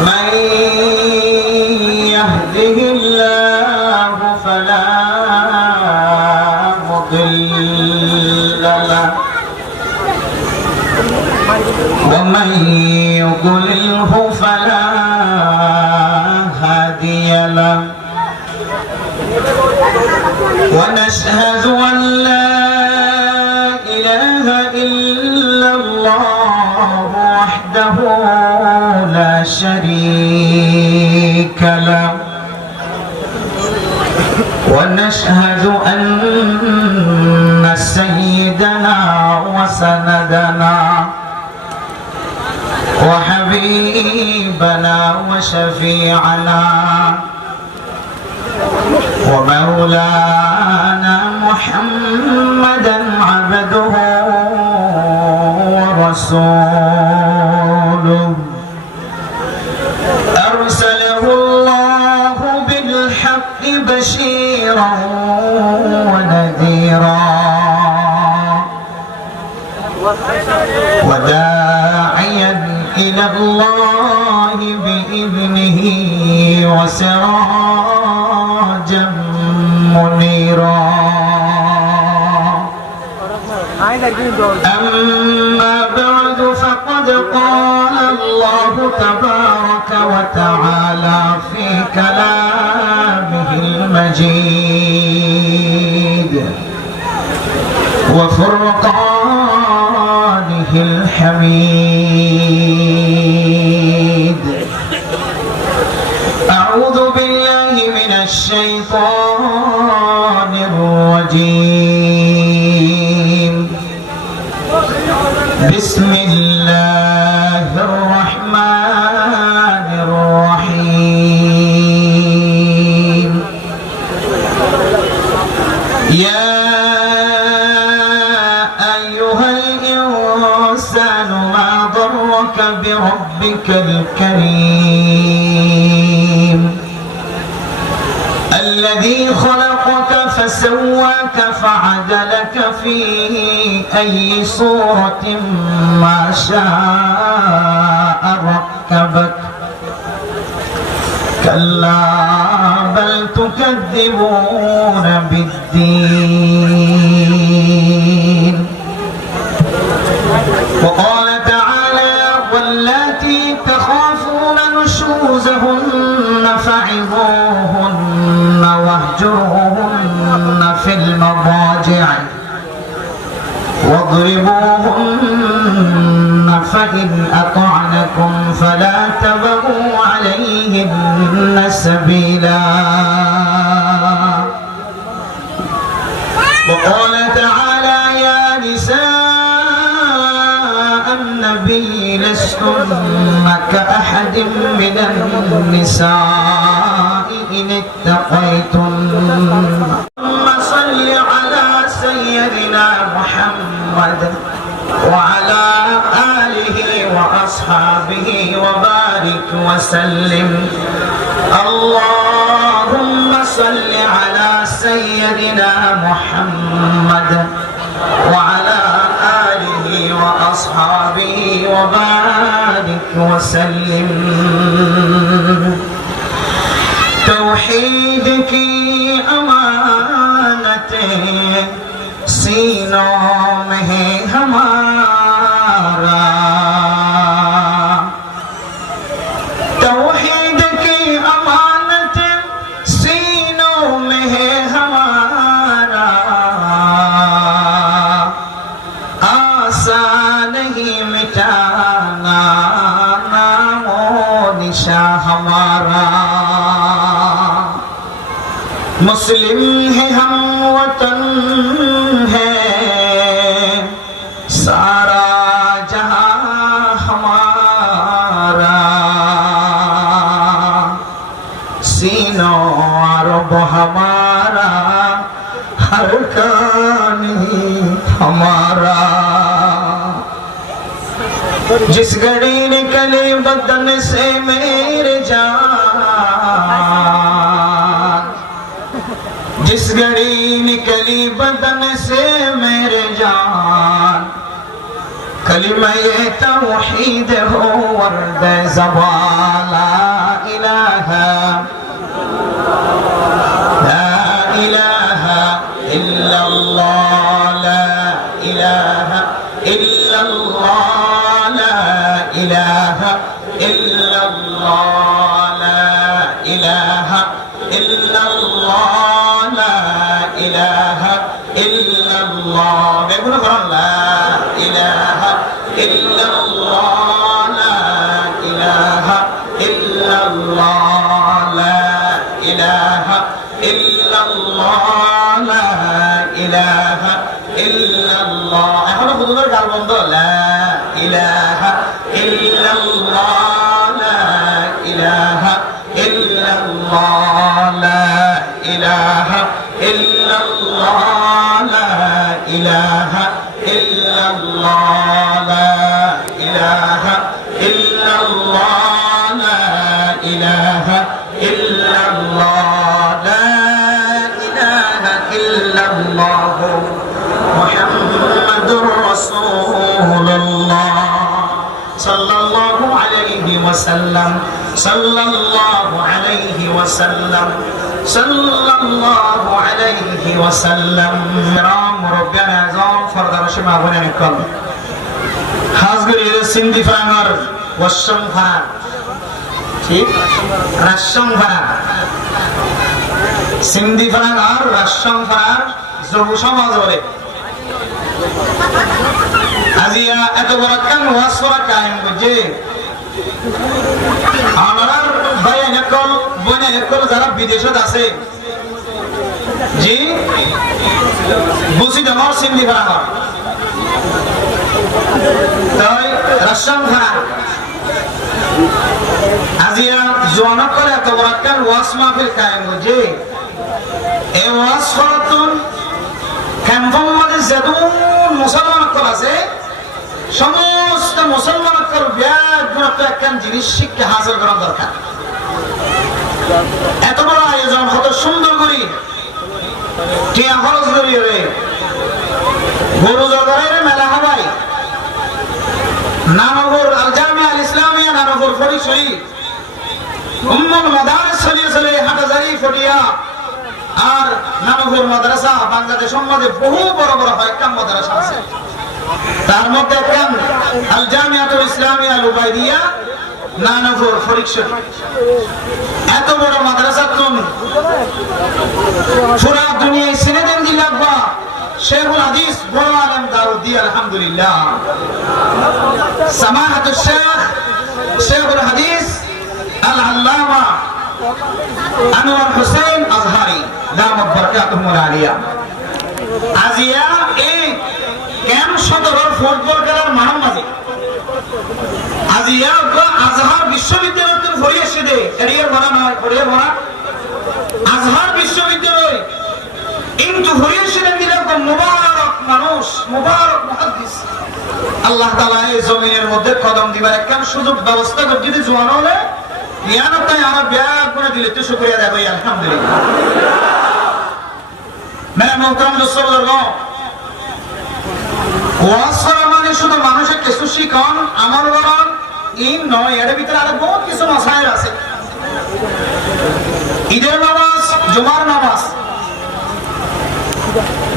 من يهده الله فلا مضل له ومن يضلله فلا هادي له ونشهد أن لا إله إلا الله وحده لا شريك له ونشهد أن سيدنا وسندنا وحبيبنا وشفيعنا ومولانا محمدا عبده ورسوله أرسله الله بالحق بشيرا ونذيرا وداعيا إلى الله بإذنه وسراجا منيرا أما بعد فقد قال الله تبارك وتعالى في كلامه المجيد وفرقانه الحميد أعوذ بالله من الشيطان الرجيم بسم الله الرحمن الرحيم يا أيها الإنسان ما ضرك بربك الكريم الذي خلقك فسواك فعدلك في أي صورة ما شاء ركبك كلا بل تكذبون بالدين وقال تعالى واللاتي تخافون نشوزهن فعظوهن واهجروهن في المضاجع واضربوهن فإن أطعنكم فلا تبغوا عليهن سبيلا وقال تعالى يا نساء النبي لستن كأحد من النساء إن اتقيتن ثم صل على سيدنا محمد وعلى آله وأصحابه وبارك وسلم اللهم صل على سيدنا محمد وعلى آله وأصحابه وبارك وسلم توحید کی امانت سینوں میں ہے ہمارا توحید کی امانت سینوں میں ہے ہمارا آسان نہیں مٹانا نام و نشاں ہمارا مسلم ہے ہم وطن ہے سارا جہاں ہمارا سینوں عرب ہمارا ہر کان ہمارا جس گھڑی نکلے بدن سے میرے جان جس گھڑی نکلی بدن سے میرے جان कलिमा ये तौहीद हो वर्द ज़बान ला इलाहा इल्लल्लाह ला इलाहा इल्लल्लाह ला इलाहा इल्लल्लाह ला इलाहा इल्लल्लाह ला इलाहा इल्लल्लाह बेगुना करण ला इलाहा इल्लल्लाह ला इलाहा इल्लल्लाह ला इलाहा इल्लल्लाह ला इलाहा इल्लल्लाह এখনো হুজুরের গাল বন্ধ লা ইলাহা ইল্লাল্লাহ লা ইলাহা ইল্লাল্লাহ লা ইলাহা ইল্লাল্লাহ লা ইলাহা ইল্লাল্লাহ লা ইলাহা ইল্লাল্লাহ লা ইলাহা ইল্লাল্লাহ লা ইলাহা ইল্লাল্লাহ মুহাম্মাদুর রাসূলুল্লাহ সাল্লাল্লাহু আলাইহি ওয়াসাল্লাম সাল্লাল্লাহু আলাইহি ওয়াসাল্লাম সাল্লাল্লাহু আলাইহি ওয়াসাল্লাম রাম রব্বানা আযম ফরদার শিমা বনে নিকল খাসগরি সিন্ধি ফাঙ্গার ওয়াসম ফা ঠিক রাসম ফা সিন্ধি ফাঙ্গার রাসম ফা জবু সমাজ বলে আজিয়া এত বড় কান ওয়াসরা কায়েম করছে আমার ভাই নকল বনে নকল যারা বিদেশত আছে জি বুঝি দমর সিন্ধি ভাঙা তাই রাসম খান আজিয়া জোয়ান করে এত বড় কান ওয়াস মাহফিল কায়েম করছে এই ওয়াস ফরতুন ক্যাম্পম মধ্যে যেদুন মুসলমান কল আছে সমস্ত মুসলমানদের ব্যাগগুলোতে একখান জিনিস শিক্ষা হাসিল করা দরকার এত বড় আয়োজন কত সুন্দর করি টিয়া খরচ করি রে গরু জবাইয়ের মেলা হবাই নানগর আল জামিয়া আল ইসলামিয়া নানগর ফরিদশরী উম্মুল মাদারিস চলিয়ে চলে হাটাজারি ফটিয়া আর নানগর মাদ্রাসা বাংলাদেশ মধ্যে বহু বড় বড় কয়েকটা মাদ্রাসা আছে তার মধ্যে একখান আল জামিয়াতুল ইসলামিয়া আল উবাইদিয়া নানগর ফরিদশরী এত বড় মাদ্রাসা তুন পুরা দুনিয়ায় চিনে দেন দিলাব্বা শেখুল হাদিস বড় আলেম দাউদি আলহামদুলিল্লাহ সামাহাতুল শেখ শেখুল হাদিস আল আল্লামা আনোয়ার হোসেন আজহারি দামাত বারাকাতুহুল আলিয়া আজিয়া এই কেম সদরের ফুটবল খেলার মাঠ মাঝে আজিয়া আজহার বিশ্ববিদ্যালয়ের ভরে এসে দে এরিয়ার ভরা নয় ভরে ভরা আজহার বিশ্ববিদ্যালয় কিন্তু ভরে এসে দেন এরকম মুবারক মানুষ মুবারক মুহাদ্দিস আল্লাহ তাআলা এই জমিনের মধ্যে কদম দিবার একখান সুযোগ ব্যবস্থা করে যদি জোয়ান হলে ইয়ানতাই আমার ব্যাগ করে দিলে তো শুকরিয়া দেব আলহামদুলিল্লাহ মেরা মোহতারাম রাসূলুল্লাহ ওয়াজ মানে শুধু মানুষের কিছু শিখন আমার বরং ইন নয় এর ভিতরে আরো বহুত কিছু মাসাইল আছে ঈদের নামাজ জুমার নামাজ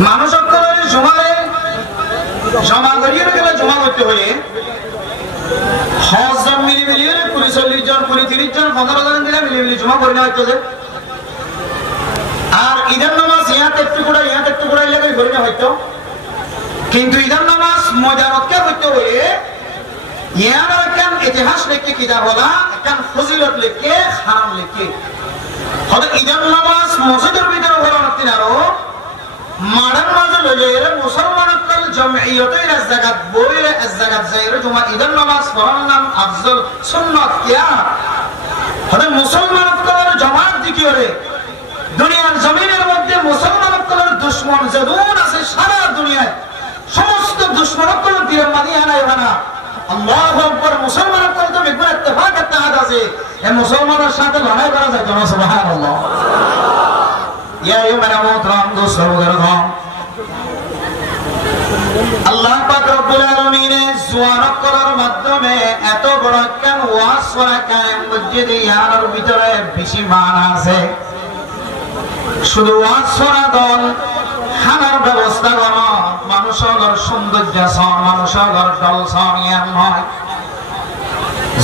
মানুষ সকলের জুমারে জমা করিয়ে গেলে জমা করতে হলে হজ জন মিলি মিলিয়ে 40 জন 30 জন 15 জন মিলে মিলি মিলি জমা করে নেওয়া হচ্ছে আর ঈদের নামাজ ইয়াতে একটু করে লাগে করে নেওয়া হইতো কিন্তু ঈদের নামাজ মজারতকে করতে হলে ইয়ার একখান ইতিহাস লিখে কিতাব হলা একখান ফজিলত লিখে হারাম লিখে হয়তো ঈদের নামাজ মসজিদের ভিতরে হলো না আরো মাড়ার মাঝে লইলে মুসলমানদের জমঈয়তের এক জায়গা বইলে এক জায়গা যাইরে তোমার ঈদের নামাজ পড়ার নাম আফজল সুন্নাত কিয়া হয়তো মুসলমানদের জামাত দিকিরে দুনিয়ার জমিনের মধ্যে মুসলমানদের দুশমন যেদুন আছে সারা দুনিয়ায় সমস্ত দুশমনদের দিয়ে মানি আনাই বানা আল্লাহু আকবার মুসলমানদের তো বিপুল ইত্তেফাক ইত্তেহাদ আছে এই মুসলমানের সাথে লড়াই করা যায় না সুবহানাল্লাহ ইয়া আইয়ুহাল মুহতারাম দোস্তরা আল্লাহ পাক রব্বুল আলামিন জোয়ান করার মাধ্যমে এত বড় কেন ওয়াজ করা কায়েম মসজিদে ইয়ার ভিতরে বেশি মান আছে। শুধু ওয়াজ করা দল খানার ব্যবস্থা করা মানুষের সৌন্দর্য মানুষের দল সনিয়ান নয়।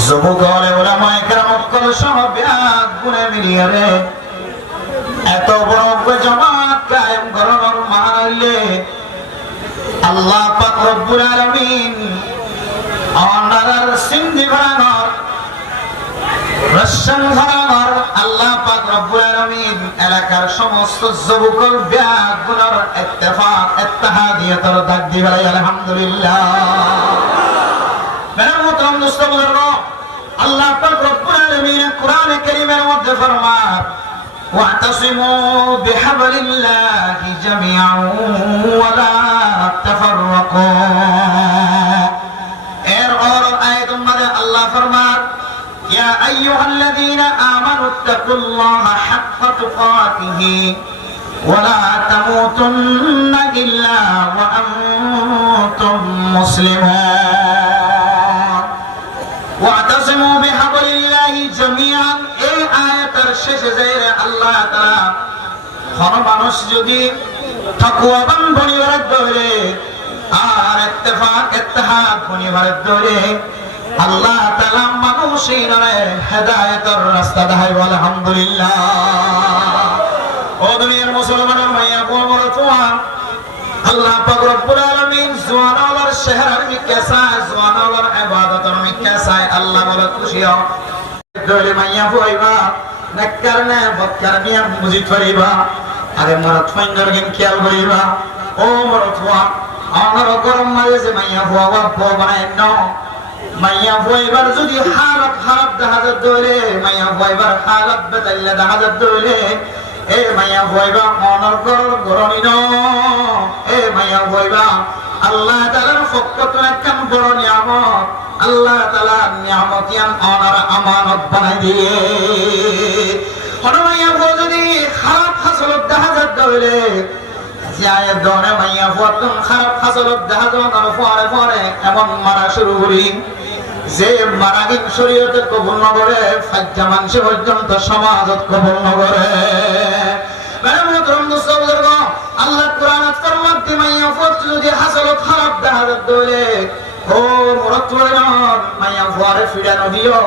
যুবক হলে ওলামায়ে কেরাম সহ ব্যাগ গুণে মিলিয়ে রে এত বড় জামাত কায়েম করার মান হইলে আল্লাহ পাক রব্বুল আলামিন অনারার সিন্ধি ঘরানার রশন ঘরানার আল্লাহ পাক রব্বুল আলামিন এলাকার সমস্ত যুবকর ব্যাগুনার ইত্তেফাক ইত্তেহাদিয়তর ডাক দিবাই আলহামদুলিল্লাহ। মেরা মুহতারাম দোস্ত বুজুর্গ, আল্লাহ পাক রব্বুল আলামিন কোরআনে কারীমের মধ্যে ফরমান واعتصموا بحبل الله جميعا ولا تفرقوا। এর অর আয়াতের মধ্যে আল্লাহ ফরমান يا أيها الذين آمنوا اتقوا الله حق تقاته ولا تموتن إلا وأنتم مسلمون واعتصموا بحبل الله جميعا। এই আয়াতের শেষে যাইরে আল্লাহ তাআলা কোন মানুষ যদি তাকওয়াবান বনিবার ধরে আর ইত্তেফাক ইত্তেহাদ বনিবার ধরে আল্লাহ তাআলা মানুষের হেদায়েতের রাস্তা দেখাইব আলহামদুলিল্লাহ। ও দুনিয়ার মুসলমানের মাইয়া বড়রা আল্লাহ পাক রব্বুল আলামিন জওয়ানার শহরের মিকাসা জওয়ানার ইবাদতের মিকাসা আল্লাহ বলে খুশি হও দলে মাইয়া হইবা নেককার না বদকার নিয়া বুঝি করিবা। আরে মরত ফাইন্ডার গেম খেয়াল করিবা। ও মরতওয়া আমার গরম মাঝে যে মাইয়া হওয়া বউ বানায় ন মাইয়া হইবার যদি হালত খারাপ দেখা যায় দলে মাইয়া হইবার হালত বেতাইলে দেখা যায় দলে এ মাইয়া হইবা মনের গরমি ন এ মাইয়া হইবা আল্লাহ তাআলার পক্ষ থেকে একখান বড় নিয়ামত আল্লাহ তাআলা নিয়ামতিয়ান অনার আমানত বানাই দিয়ে হরমাইয়া যদি খারাপ ফসলত দেখা যায় দলে যায় দনে মাইয়া ফুয়াতুন খারাপ ফসলত দেখা যায় পরে পরে এমন মারা শুরু করি যে মারাগিন শরীয়তে কবুল না করে ফাজ্জা মানুষ পর্যন্ত সমাজত কবুল না করে। আল্লাহ কোরআনে ফরমান মাইয়া ফুয়াত যদি হাসলত খারাপ দেখা দলে ও মুরাতওয়ান মাইয়া ফুয়ারে ফিরানো দিও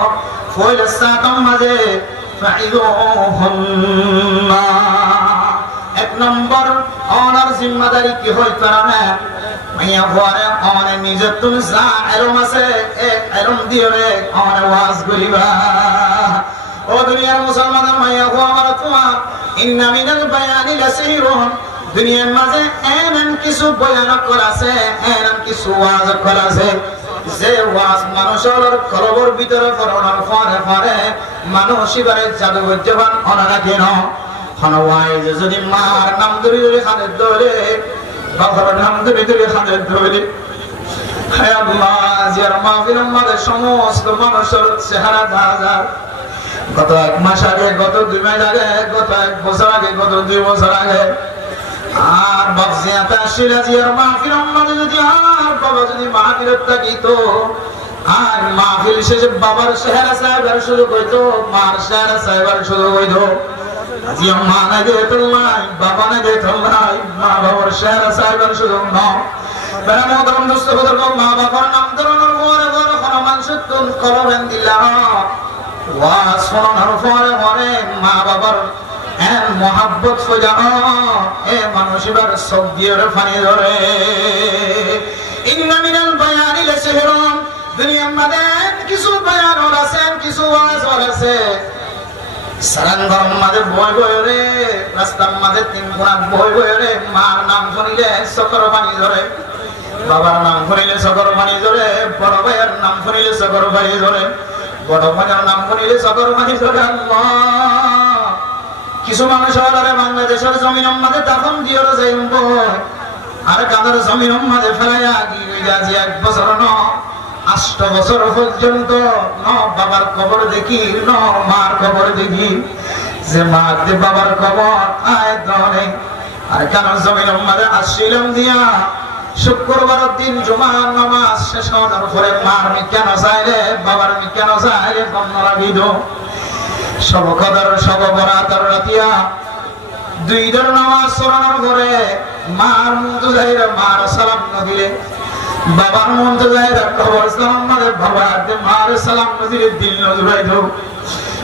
ফয়লে সাতম মাঝে ফাইদুহুন্না। এক নম্বর অনার জিম্মাদারি কি হই পারে মাইয়া ফুয়ারে অনে নিজে তুমি যা এরম আছে এরম দিও রে অনে ওয়াজ করিবা। ও দুনিয়ার মুসলমানের মাইয়া ফুয়া আমার তোমার ইন্না মিনাল বায়ানি লাসিরুন দুনিয়ার মাঝে এমন কিছু বয়ান করা আছে এমন কিছু ওয়াজ করা আছে যে ওয়াজ মানুষের কলবর ভিতরে পড়ানোর পরে পরে মানুষ এবারে জাদুবজ্জবান অনারা কেন হনওয়াইজ যদি মার নাম ধরে ধরে খানে ধরে বাবার নাম ধরে ধরে খানে ধরে হে আল্লাহ জিয়ার মাহফিলের মাঝে সমস্ত মানুষের চেহারা দেখা যায় গত এক মাস আগে গত 2 মাস আগে গত 1 বছর আগে গত 2 বছর আগে আর বাবজিয়াতে সিরাজিয়ার মাহফিলের মাঝে যদি আর বাবা যদি মাহফিলত থাকিতো আর মাহফিল শেষে বাবার চেহারা সাহেবের শুরু হইতো মার চেহারা সাহেবের শুরু হইতো আজিয়া মা না যেত নাই বাবা না যেত নাই মা বাবার চেহারা সাহেবের শুরু না বেড়া মহতরম দোস্ত বুজুর্গ মা বাবার নাম ধরনের পরে পরে কোন মানুষ তুন কলবেন দিলা ওয়াজ শোনানোর পরে পরে মা বাবার এন মোহাব্বত ফজানো এ মানুষ এবার সব দিয়ে ফানি ধরে। ইন্না মিনাল বায়ানি লাসিহরুন দুনিয়ার মধ্যে কিছু বয়ান আছে কিছু ওয়াজ আছে সারাঙ্গর মাঝে বই বই রে রাস্তার মাঝে 3 কোণা বই বই রে মার নাম শুনিলে সকর পানি ধরে বাবার নাম শুনিলে সকর পানি ধরে বড় ভাইয়ের নাম শুনিলে সকর পানি ধরে বড় ভাইয়ের নাম শুনিলে সকর পানি ধরে। আল্লাহ কিছু মানুষ হলে বাংলাদেশের জমিনের মাঝে দাফন দিয়ে যাইব আর কাদের জমিনের মাঝে ফেলাইয়া গিয়ে 1 বছর ন 8 বছর পর্যন্ত ন বাবার কবর দেখি ন মার কবর দেখি যে মার দে বাবার কবর আয় ধরে আর কাদের জমিনের মাঝে আসছিলাম দিয়া শুক্রবার দিন জুমার নামাজ শেষ হওয়ার পরে মার মি কেন চাইলে বাবার মি কেন চাইলে বন্যরা বিধ সব কদর সব বরাতর রাতিয়া দুই দর নামাজ পড়ানোর পরে মার মন যাইরা মার সালাম না দিলে বাবার মন যাইরা কবর সালাম না দিলে বাবা মার সালাম না দিলে দিল না জুড়াই দাও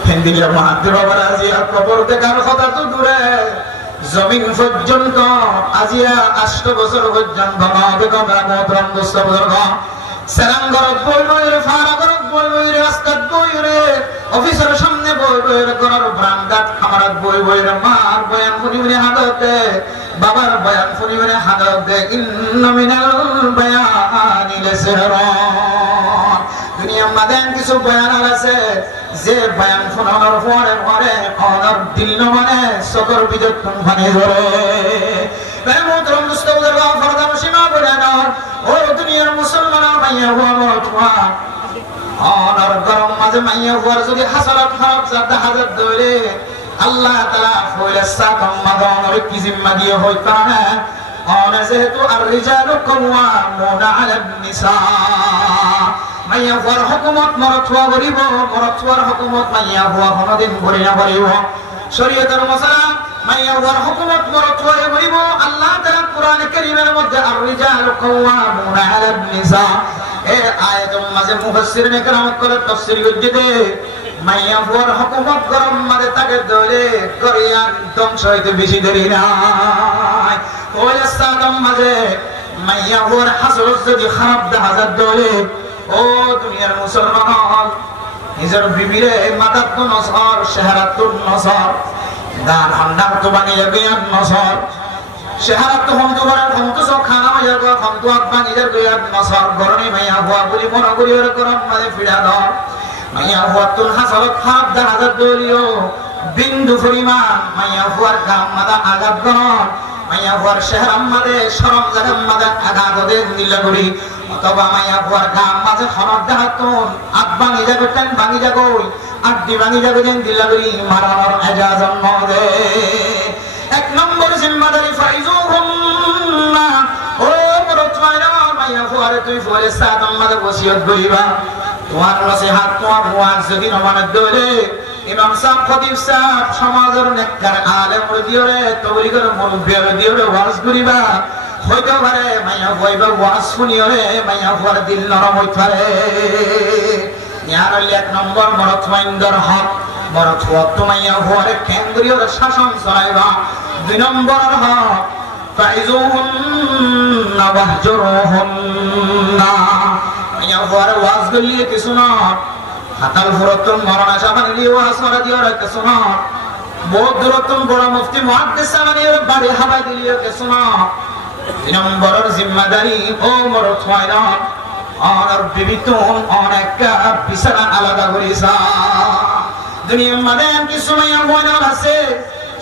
হিন্দিয়া মাহাতে বাবার আজিয়া কবর দেখার কথা তো দূরে জমিন পর্যন্ত আজিয়া 8 বছর পর্যন্ত মাকে কবর মোহতরম দোস্ত বুজুর্গ সালাম ঘরত বই বইরে ফারা ঘরত বই বইরে রাস্তাত বইরে অফিসের সামনে বই বইরে ঘরের বারান্দাত আমারত বই বইরে মার বয়ান শুনি শুনি হাদতে বাবার বয়ান শুনি শুনি হাদতে ইন্না মিনাল বায়ানি লাসরা দুনিয়ার মধ্যে কিছু বয়ান আছে যে বয়ান শোনানোর পরে পরে অনর দিল মানে সকর বিদ্যুৎ ভানে ধরে মোহতরম দোস্ত বুজুর্গ ফরদাম সীমা বয়ানর ও দুনিয়ার মুসলমান মাইয়া হুয়া মতওয়া অনর গরম মাঝে মাইয়া হুয়ার যদি হাসারাত খারাপ জাত হাজার ধরে আল্লাহ তাআলা ফয়লা সাকাম মাদনর কি জিম্মা দিয়ে হইতা না অনে যেহেতু আর রিজালু কাওয়ামুনা আলান নিসা মাইয়া হুয়ার হুকুমত মরদ হওয়া গরিব মরদ হওয়ার হুকুমত মাইয়া হুয়া কোনদিন ভরি না ভরিব শরীয়তের মশলা মাইয়া হুয়ার হুকুমত মরদ হওয়া গরিব আল্লাহ তাআলা কোরআন কারীমের মধ্যে আর রিজালু কাওয়ামুনা আলান নিসা এই আয়াতের মাঝে মুফাসসিরিনে কেরাম করে তাফসীর করতে মাইয়া হুয়ার হুকুমত গরম মাঝে তাকে ধরে করিয়ান ধ্বংস হইতে বেশি দেরি নাই ওই সাদম মাঝে মাইয়া হুয়ার হাসরত যদি খারাপ দেখা যায় ধরে ও দুনিয়ার মুসলমান নিজের বিবিরে মাথার তো নসর চেহারার তো নসর গান হান্ডার তো বানিয়ে যাবে নসর চেহারার তো হমতো করার হমতো সব খানা হয়ে যাবে হমতো বানিয়ে যাবে নসর গরমে মাইয়া হুয়া বলি মনে করি ওর গরম মানে ফিরা ধর মাইয়া হুয়ার তো হাসরত খারাপ দেখা যায় দলীয় বিন্দু পরিমাণ মাইয়া হুয়ার গাম মাদা আঘাত গণ মাইয়া হুয়ার চেহারার মাঝে সরম জাগার মাঝে আঘাত ওদের নীলা করি অথবা মাইয়া হুয়ার গাম মাঝে খনক দেখাতুন আট ভাঙি যাবে টেন ভাঙি যাবে আড্ডি ভাঙি যাবে যেন দিল্লাগরি মারানোর এজাজত নদে এক নম্বর জিম্মাদারি ফাইজুহুম না ও মরতওয়ালা মাইয়া হুয়ারে তুই ফলে সাদম মাঝে ওসিয়ত করিবা তোমার নসিহত তোমার ওয়াজ যদি নমানত দলে ইমাম সাহেব খতিব সাহেব সমাজের নেককার আলেম দিওরে তবলিগের মুরব্বিয়র দিওরে ওয়াজ করিবা হইতে পারে মাইয়া হইবা ওয়াজ শুনিওরে মাইয়া হওয়ার দিল নরম হইতে পারে ইয়ার এক নম্বর মরদ মাইন্দর হক মরদ হক তো মাইয়া হওয়ার কেন্দ্রীয় শাসন চলাইবা দুই নম্বর হক ফাইজুহুন্না ওয়াহজুরুহুন্না মাইয়া হওয়ার ওয়াজ গলিয়ে কিছু না হাতাল ফুরতুন মরণ আশা বানিয়ে ওয়াজ করে দিওরে কিছু না বহুত দূরতুন বড় মুফতি মুহাদ্দিস বানিয়ে বাড়ি হাবাই দিলিও কিছু না দুই নম্বরের জিম্মাদারি ও মরদ হয়না আর বিবিতুন অনেকটা বিছানা আলাদা করিসা দুনিয়ার মধ্যে কিছু মাইয়া ময়না আছে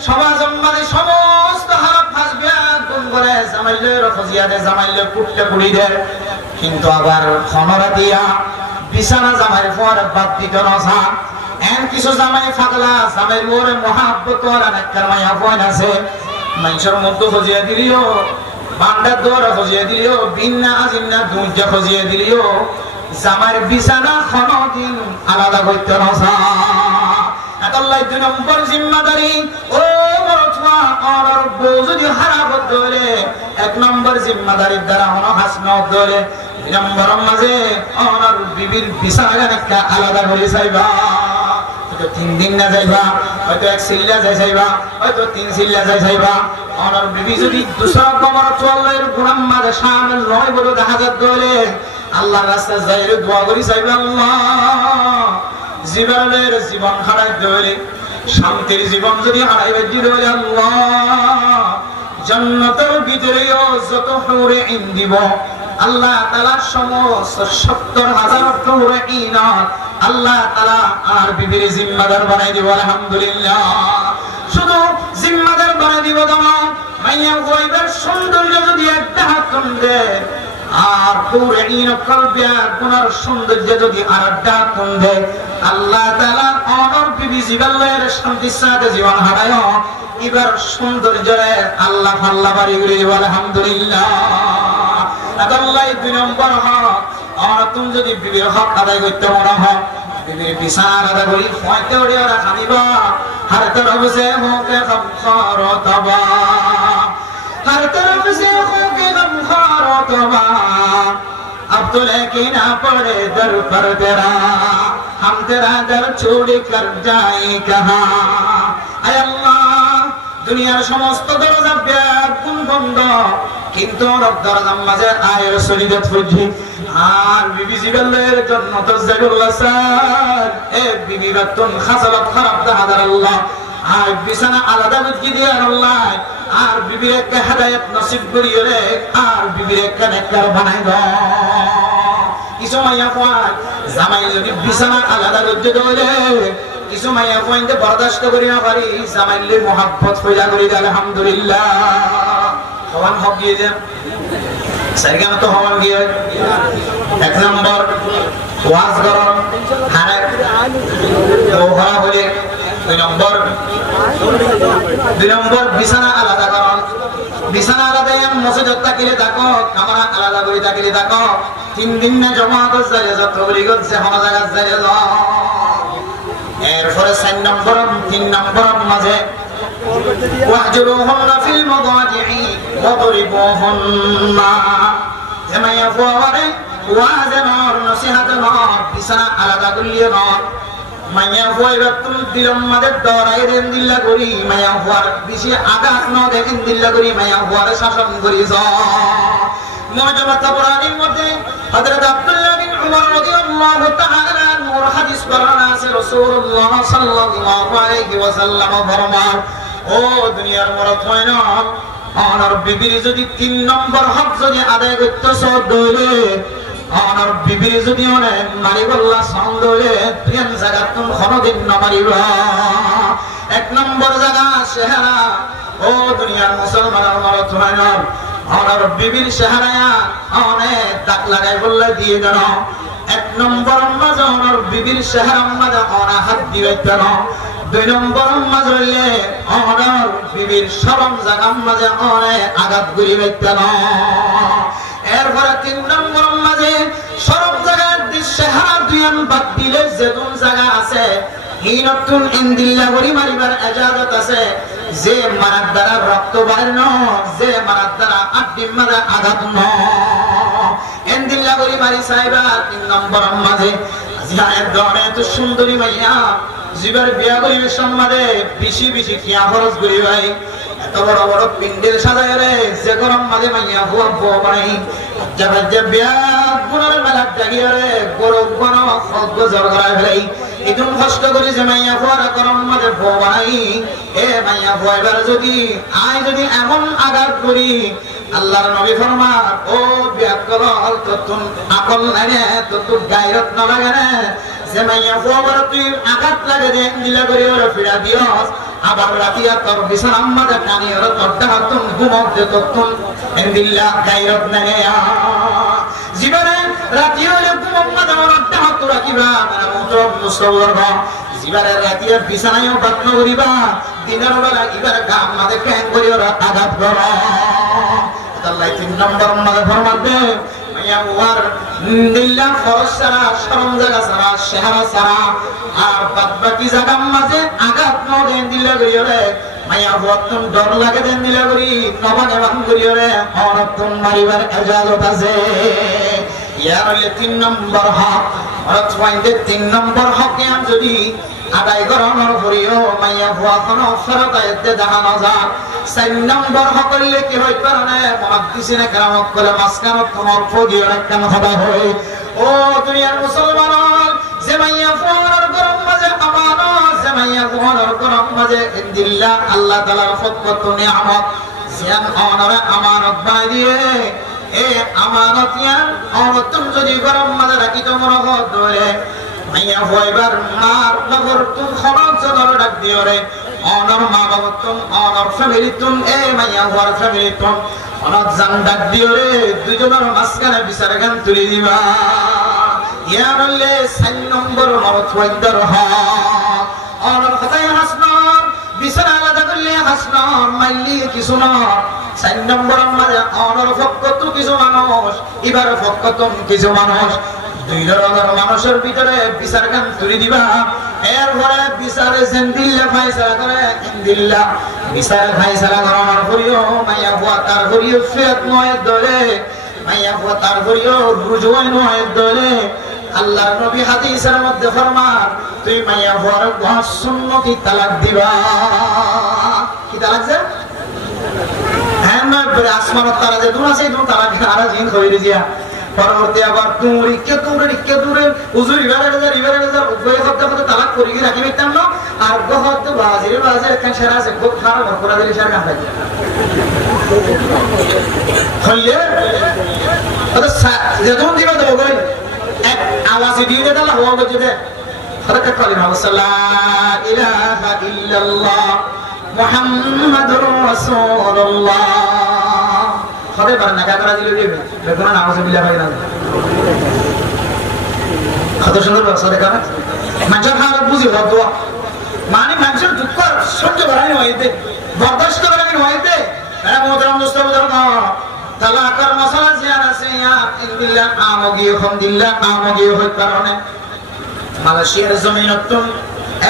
সমাজের মধ্যে সমস্ত হারাপ ফাসবিয়া গুণ করে জামাইলের ফজিয়াতে জামাইলে কুটতে কুড়ি দেয় কিন্তু আবার খনরা দিয়া বিছানা জামাইয়ের পর বাদ দিতে নসা এন কিছু জামাই ফাগলা জামাইয়ের ওরে মহাব্বত আর অনেকটার মাইয়া বয়ন আছে মানুষের মধ্যে ফজিয়া দিলিও বান্দার দৌড়া খজিয়ে দিলিও বিন্না আজিন্না দুইটা খজিয়ে দিলিও জামার বিছানা কোনদিন আলাদা করতে নসা আল্লাহ দুই নম্বর জিম্মাদারি ও মরতওয়া আর বউ যদি হারাব ধরে এক নম্বর জিম্মাদারির দ্বারা হন হাসন ধরে দুই নম্বর মাঝে আর বিবির বিছানা একটা আলাদা করে চাইবা হয়তো 3 দিন না যাইবা হয়তো 1 সিল্লা যাই যাইবা হয়তো 3 সিল্লা যাই যাইবা অনর বিবি যদি দুসরা কমর চলের গুনাম মাঝে শামিল নয় বলে দেখা যায় দলে আল্লাহর রাস্তায় যাইরে দোয়া করি চাইবা আল্লাহ জীবনের জীবন হারাই দলে শান্তির জীবন যদি হারাইবে দিলে আল্লাহ জান্নাতের ভিতরেও যত হুরে ইন দিব আল্লাহ তাআলা সমস্ত 70,000 হুরে ইনাত আল্লাহ তাআলা আর বিবির জিম্মাদার বানাই দিব আলহামদুলিল্লাহ শুধু জিম্মাদার বানাই দিব দাও মাইয়া ওয়াইবার সৌন্দর্য যদি একটা হাত দে আর পুরো ইন কলবিয়া গুনার সৌন্দর্য যদি আরেকটা হাত দে আল্লাহ তাআলা অনর বিবি জীবনের শান্তির সাথে জীবন হারায় এবার সৌন্দর্যে আল্লাহ আল্লাহ বাড়ি করে দিব আলহামদুলিল্লাহ আদাল্লাই 2 নম্বর হক আর তুমি যদি বিবির হক আদায় করতে মনে হয় বিবির বিছানা আলাদা করি ফয়তে ওরে ওরা খানিবা हर तरफ से होके गमखार तबा हर तरफ से होके गमखार तबा अब तो लेके ना पड़े दर पर तेरा हम तेरा दर छोड़ कर जाए कहाँ ऐ अल्लाह দুনিয়ার সমস্ত দরজা ব্যাকুল বন্ধ কিন্তু রব দরজার মাঝে আয়ের সলিদত ফুজি আর বিবি জিবালের জন্য তো জাগুল্লাহ স্যার এ বিবি বাতুন খাসালত খারাপ দাহাদার আল্লাহ আর বিছানা আলাদা বুঝি দিয়ে আল্লাহ আর বিবির একটা হেদায়েত নসিব করিয়ে রে আর বিবির একটা নেককার বানাই দাও কিছু মাইয়া কয় জামাই যদি বিছানা আলাদা বুঝি দেয় কিছু মাইয়া পয়েন্টে বরদাস্ত করি না পারি জামাইলে মোহাব্বত পয়দা করি দে আলহামদুলিল্লাহ সমান হক দিয়ে দেন সাইগান তো হওয়ার দিয়ে 1 নম্বর ওয়াজ গরম হারে ওহা বলে 2 নম্বর বিছানা আলাদা করুন বিছানা আলাদা মসজিদ তাকিলে দেখো কামরা আলাদা করে তাকিলে দেখো 3 দিন না জমাত যায় যত বলি গছে হনা জায়গা যায় এরপরে 4 নম্বর 3 নম্বর মাঝে ওয়াহজুরুহুন্না ফিল মাদাজি'i ওয়াদরিবুহুন্না জামাইয়া ফুয়ারে ওয়াজের নসিহতের বিছানা আলাদা করিয়ে নয় মাইয়া ফুয়াইবা তুমি দিলম মাঝে দরাই দেন দিল্লা করি মাইয়া ফুয়ার বেশি আঘাত ন দেখেন দিল্লা করি মাইয়া ফুয়ারে শাসন করিস মুআজামাত তাবরানির মধ্যে হযরত আব্দুল্লাহ বিন উমর রাদিয়াল্লাহু তাআলা আনহুর হাদিস বর্ণনা আছে রাসূলুল্লাহ সাল্লাল্লাহু আলাইহি ওয়াসাল্লাম ফরমান ও দুনিয়ার মরদ হয় না আর বিবির যদি 3 নম্বর হক যদি আদায় করতেছ দলে আর বিবির যদি মানে মারিবল্লাহ সন্দলে তিন জায়গা তুমি কোনদিন না মারিবা 1 নম্বর জায়গা চেহারা ও দুনিয়ার মুসলমানের মরদ হয় না আর বিবির চেহারা অনেক দাগ লাগাই বললে দিয়ে দেন 1 নম্বর মাঝে আর বিবির চেহারা মাঝে অনা হাত দিবে কেন 2 নম্বর মাঝে হইলে আর বিবির সরম জায়গা মাঝে অনেক আঘাত করিবে কেন এরপরে 3 নম্বর মাঝে সরম জায়গার চেহারা দুইয়ান বাদ দিলে যেতুন জায়গা আছে এই নতুন ইন্দিল্লা বলি মারিবার ইজাজত আছে যে মারার দ্বারা রক্ত বাইর ন যে মারার দ্বারা আড্ডি মারা আঘাত ন ইন্দিল্লা বলি মারি সাইবা 3 নম্বর মাঝে জিহানের দরে তো সুন্দরী মাইয়া জিবার বিয়া করিবে সম্মানে বেশি বেশি কিয়া খরচ করি ভাই এত বড় বড় পিন্ডের সাজায় রে যে গরম মাঝে মাইয়া হুয়া বউ বানাই যাবে যে বিয়া গুণের মেলা জাগিয়ে রে গরম গণ খদ্দ জর করায় ফেলাই ইদুন কষ্ট করি যে মাইয়া হুয়ারা গরম মাঝে বউ বানাই এ মাইয়া হুয়াইবার যদি আই যদি এমন আঘাত করি আল্লাহর নবী ফরমান ও বিয়া করো তুন আকল নাই তো তুই গায়রত না লাগে না যে মাইয়া হুয়াবার তুই আঘাত লাগে যে দিলা করি ওরা ফিরা দিওস আবার রাতিয়া তোর বিছানার মাঝে টানি ওরা তোর ডাহাতুন ঘুমাও দে তুন ইনদিল্লাহ গায়রত নাই জীবনে রাতি হলে ঘুমাও মাঝে ওরা ডাহাত রাখিবা মানে মতো মুসলমান জীবনে রাতি বিছানায়ও বাতন করিবা দিনের বেলা ইবার গাম মাঝে ক্যাং করি ওরা আঘাত করা আল্লাহ 3 নম্বর মাঝে ফরমাবে মাইয়া ওয়ার দিল্লা ফরজ সারা শরম জায়গা সারা চেহারা সারা আর বাদ বাকি জায়গা মাঝে আঘাত ন দেন দিলে করিরে মাইয়া ওয়াতন ডর লাগে দেন দিলে করি নবানে বান করিরে অরতন মারিবার ইজাজত আছে ইয়ার 3 নম্বর হক অর্থ পয়েন্টে 3 নম্বর হকে আম যদি আদায় করানোর পরেও মাইয়া ভুয়া কোনো ফরতায়তে দেখানো যায় 4 নম্বর হকলে কি হই পারে মুহাদ্দিসিনে কেরাম বলে মাসকানত তোমার ফদিও রাখতে কথা হয় ও দুনিয়ার মুসলমান যে মাইয়া ভুয়ার গরম মাঝে আমানত যে মাইয়া ভুয়ার গরম মাঝে ইনদিল্লাহ আল্লাহ তাআলার ফতওয়াত নিয়ামত জিয়ান অনরে আমানত বাই দিয়ে এ আমানতিয়ান অনতন যদি গরম মাঝে রাখি তো মনে ধরে মাইয়া হইবার মার নগর তুম খরচ জনর ডাক দিও রে অনর মা বাবা তুম অনর ফ্যামিলি তুম এ মাইয়া হওয়ার ফ্যামিলি তুম অনর জান ডাক দিও রে দুজনের মাঝখানে বিচার গান তুলি দিবা ইয়ারলে 4 নম্বর মরত ওয়াইদার হক অনর কথায় হাসনার বিচার আলাদা করলে খাস না মাইলি কিছু না 4 নম্বর আমাদের অনর ফকত কিছু মানুষ এবার ফকতম কিছু মানুষ 2 ধরনের মানুষের ভিতরে বিচার গান তুলি দিবা এরপরে বিচারে জিন্দিল্লা ফায়সালা করে ইনদিল্লা বিচার ফায়সালা করার করিও মাইয়া বুয়া তার করিও ফেত নয় দলে মাইয়া বুয়া তার করিও রুজুই নয় দলে আল্লাহর নবী হাদিসের মধ্যে ফরমান তুই মাইয়া বুয়ার গস সুন্নতি তালাক দিবা কি তালাক যে হ্যাঁ নয় বলে আসমান তারা যে দুনা সেই দুন তালাক আর জিন কই দিয়া পরবর্তী আবার দূরে হুজুর ইবারে যা উপরে শব্দ তালাক করি রাখি দিতাম না আর গহত বাজির একটা সেরা আছে খুব খারাপ করে দিলে সেরা গান থাকে হইলে আচ্ছা যেমন দিবা দেবো গই এক আওয়াজ দিয়ে দে আল্লাহু আকবার দে হরকত কালিমা সাল্লাল্লাহু ইলাহা ইল্লাল্লাহ মুহাম্মাদুর রাসূলুল্লাহ হবে বার না কাকরা দিলে দিবে দেখুন আওয়াজ মিলা পাই না কত সুন্দর ব্যবসা দেখা না মানুষের হাল বুঝি হতো মানে মানুষের দুঃখ সহ্য করানি হইতে বরদাস্ত করানি হইতে এরা মোহতরম দোস্ত বুঝার না তালাকার মশলা জিয়ার আছে ইনদিল্লাহ আমগি হামদুলিল্লাহ আমগি হই কারণে মালয়েশিয়ার জমিনত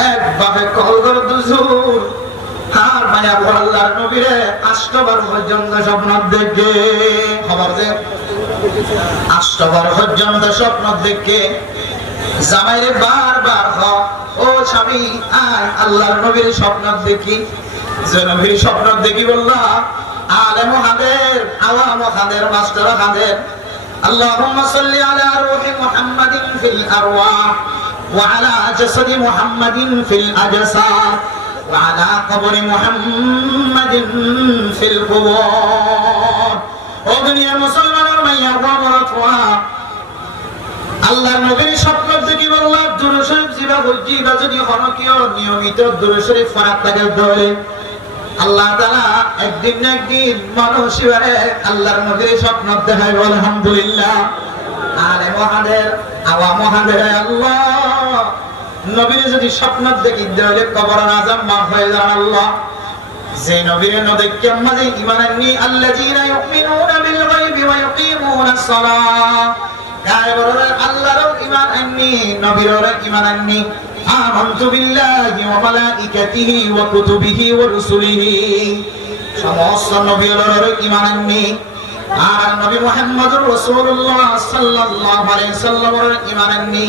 এক বাপে কল করে দুজুর আর মায়া আল্লাহর নবীরে 8 বার পর্যন্ত স্বপ্ন দেখে খবর যে 8 বার পর্যন্ত স্বপ্ন দেখে জামাইরে বারবার ও স্বামী আয় আল্লাহর নবীর স্বপ্ন দেখি যে নবীর স্বপ্ন দেখি বললা আলেম হাদের আওয়াম হাদের মাস্টার হাদের আল্লাহুম্মা সাল্লি আলা রূহি মুহাম্মাদিন ফিল আরওয়াহ ওয়া আলা জাসাদি মুহাম্মাদিন ফিল আজসাদ وعلى قبر محمد في القبور ও দুনিয়ার মুসলমানের মাইয়া বাবারা আল্লাহর নবীর স্বপ্ন দেখি বললা দুরূদ শরীফ জিবা বলছি বা যদি হনকিও নিয়মিত দুরূদ শরীফ পড়া থাকে ধরে আল্লাহ তাআলা একদিন না একদিন মানুষেরে আল্লাহর নবীর স্বপ্ন দেখায় আলহামদুলিল্লাহ আলেম হাদের আওয়াম হাদের আল্লাহ নবীর যদি স্বপ্ন দেখি দেওয়ালে কবরের আযাব মাফ হয়ে যান আল্লাহ যে নবীর নদেরকে মাঝে ঈমান আনি আল্লাযীনা ইউমিনুনা বিল গায়বি ওয়া ইয়াকিমুনাস সালাহ গায়বের আল্লাহর ঈমান আনি নবীর ঈমান আনি আমানতু বিল্লাহি ওয়া মালাইকাতিহি ওয়া কুতুবিহি ওয়া রুসুলিহি সমস্ত নবীর ঈমান আনি আর নবী মুহাম্মদুর রাসূলুল্লাহ সাল্লাল্লাহু আলাইহি সাল্লামের ঈমান আনি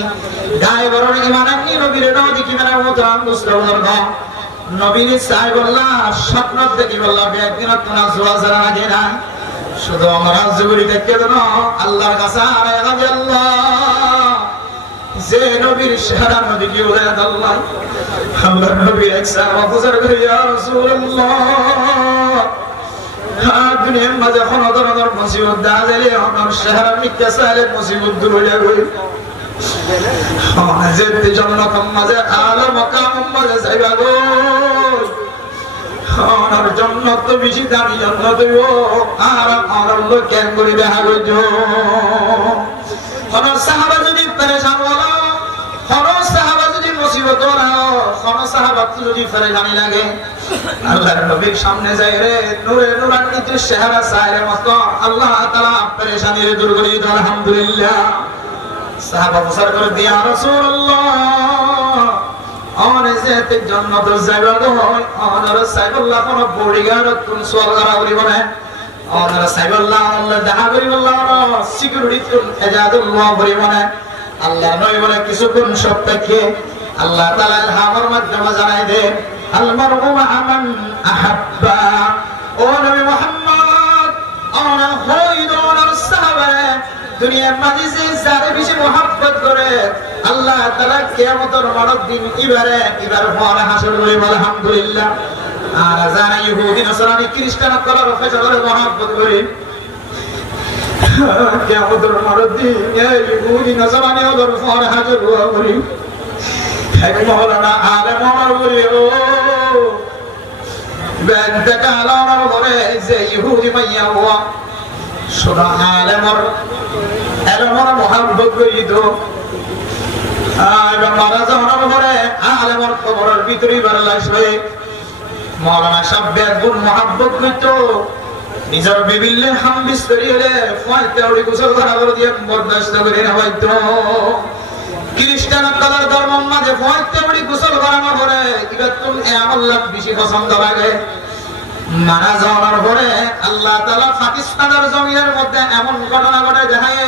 গায়বের ঈমান আনি নবীর নদী কি মানে মুতাম মুসলিমরা নবীর সাহেবুল্লাহ স্বপ্ন দেখি বললা একদিন তোমরা জোয়াজারা লাগে না শুধু আমরা জুবরি দেখে দাও আল্লাহর কাছে আর আল্লাহ যে নবীর সারা নবী কি বলে আল্লাহ আল্লাহর নবী একসা ওয়াফজার করে ইয়া রাসূলুল্লাহ দুনিয়ার মাঝে কোন ধরনের মুসিবত দাঁড়ালে আমার শহর মিথ্যা সালে মুসিবত দূর হয়ে যাবে আমাদের জান্নাত মাঝে আলা মাকাম মাঝে যাইবা গো আমার জান্নাত তো বেশি দামি জান্নাত গো আর আল্লাহ কেন করে দেখা গো কোন সাহাবা যদি পরেশান হলো কোন সাহাবা যদি মুসিবত হলো কোন সাহাবা যদি পরেশানি লাগে আল্লাহর নবীর সামনে যায় রে নূরে নূরান্বিত চেহারা সাইরে মত আল্লাহ তাআলা পরেশানি দূর করে দিন আলহামদুলিল্লাহ সাহাবা বসার করে দিয়া রাসূলুল্লাহ আমারে যেতে জান্নাত যাইবা গো আমারে সাইবুল্লাহ কোন বডিগার্ড কোন সোয়ালগারা বলিব না আমারে সাইবুল্লাহ আল্লাহ দেখা করিব আল্লাহ সিকিউরিটি কোন এজাজুল্লাহ বলিব না আল্লাহ নয় বলে কিছুক্ষণ সব থেকে আল্লাহ তাআলা ইলহামের মাধ্যমে জানাই দেন আল মারউ মা মান আহাব্বা ও নবী মুহাম্মদ আনা খয়রুল সাহাবা দুনিয়ার মাঝে যে যারে বেশি মহব্বত করে আল্লাহ তাআলা কিয়ামতের মানব দিন এবারে পরে হাসর করে আলহামদুলিল্লাহ আর যারা ইহুদি নসরানি খ্রিস্টান করার ফেসরে মহব্বত করে কিয়ামতের মানব দিন ইহুদি নসরানি ওদের পরে হাসর করে এক মওলানা আলেম ওমর বলে ও বেদ কালার বলে যে ইহুদি মাইয়া ওয়া সুরা আলেমর এলমর মহব্বত করি তো এবার মারা যাওয়ার পরে আলেমর কবরের ভিতরে বার লাশ হয়ে মৌলানা সাহেব বেগুন মহাব্বত হইতো নিজের বিবিলে হাম বিস্তরি হলে ফাইতে ওই গোসল করা করে দিয়ে বরদাস্ত করে না হইতো খ্রিস্টান কলার ধর্ম মাঝে ফাইতে ওই গোসল করানো করে এবার তুমি আল্লাহ বেশি পছন্দ লাগে মারা যাওয়ার পরে আল্লাহ তাআলা পাকিস্তানের জমিনের মধ্যে এমন ঘটনা ঘটে যায়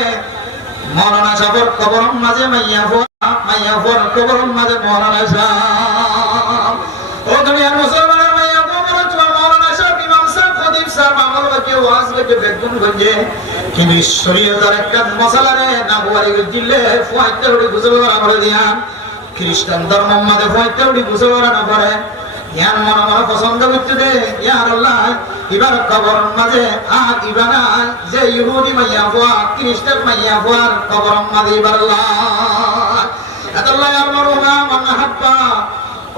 মৌলানা সাহেবের কবরের মাঝে মাইয়া ফুয়ার কবরের মাঝে মৌলানা সাহেব ও দুনিয়ার মুসলমানের মাইয়া ফুয়া মৌলানা সাহেব ইমাম সাহেব খতিব সাহেব আমল বাকি ওয়াজ বাকি বেগুন গঞ্জে কিন্তু শরীয়তের একটা মশলারে না বুয়ারি দিলে ফুয়াইতে ওই গোসল করা করে দিয়া খ্রিস্টান ধর্ম মাঝে ফুয়াইতে ওই গোসল করা না করে ইয়ার মনে মনে পছন্দ করতে দে ইয়ার আল্লাহ এবার কবর মাঝে আর ইবানা যে ইহুদি মাইয়া ফুয়া খ্রিস্টান মাইয়া ফুয়ার কবর মাঝে এবার আল্লাহ আল্লাহ আর মরুমা মান্না হাব্বা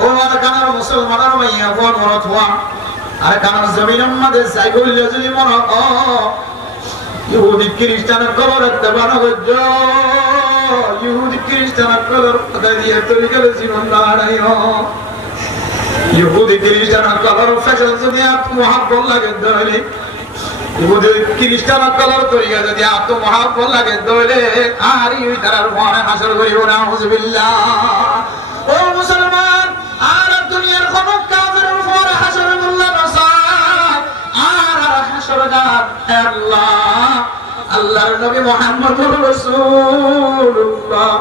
ও আর কানার মুসলমানের মাইয়া ফুয়া মরত হওয়া আর কানার জমিনের মাঝে যাই বললে যদি মনে ইহুদি খ্রিস্টানের কবর একটা বানা করছ ইহুদি খ্রিস্টানের কবর দিয়ে তৈরি করে জীবন দাঁড়াইও ইহুদি খ্রিস্টানের কবর ফেসল যদি আপনি মহাব্বত লাগে ধরে ইহুদি খ্রিস্টানের কবর তৈরি যদি আপনি মহাব্বত লাগে ধরে আর এই তার মনে হাসর করিব না হুজবিল্লাহ ও মুসলমান আর দুনিয়ার কোন কাফেরের উপর হাসরের মূল্য নসায় আর হাসরদার আল্লাহ আল্লাহর নবী মুহাম্মদুর রাসূলুল্লাহ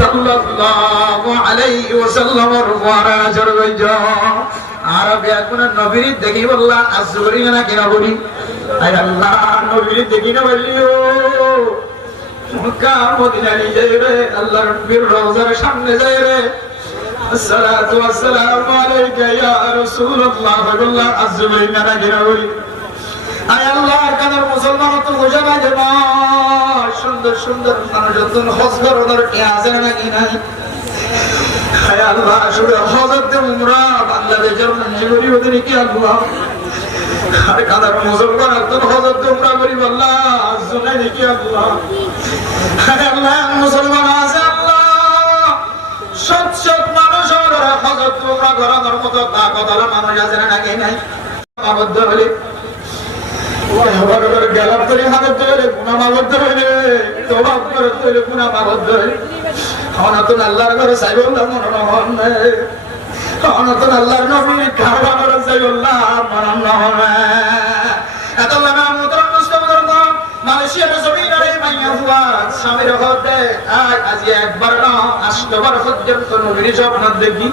সাল্লাল্লাহু আলাইহি ওয়াসাল্লামের উপর হাসর হইজ আর বেগুন নবীর দেখি বললা আজরি না কিনা বলি আয় আল্লাহ নবীর দেখি না বলিও মক্কা মদিনা নিয়ে রে আল্লাহর নবীর রওজার সামনে যায় রে আসসালাতু ওয়াসসালামু আলাইকা ইয়া রাসূলুল্লাহ বললা আজরি না কিনা বলি আয় আল্লাহ কাদের মুসলমান তো বোঝা না যে সুন্দর সুন্দর মানুষজন হজ করার আছে নাকি নাই আয় আল্লাহ শুধু হজরত উমরা বাংলাদেশের মঞ্জুরি ওদের কি আল্লাহ আর কাদের মুসলমান তো হজরত উমরা করি আল্লাহ শুনাই দেখি আল্লাহ আয় আল্লাহ মুসলমান আছে আল্লাহ সৎ সৎ মানুষ হজরত উমরা করানোর মতো তাকত মানুষ আছে নাকি নাই আবদ্ধ হলে গেলাম তৈরি হাতের তৈরি গুণা মাবদ্ধ হইলে তোমার করে তৈরি গুণা মাবদ্ধ হইলে অনতন আল্লাহর ঘরে চাইবল্লাহ মনোনহন অনতন আল্লাহর নবীর খাওয়া ঘরে চাইবল্লাহ মনোনহন এত লাগা মুদ্রা নষ্ট করব মালয়েশিয়ার জমিনে মাইয়া হুয়া স্বামীর হতে আজ একবার না 8 বার পর্যন্ত নবীর স্বপ্ন দেখি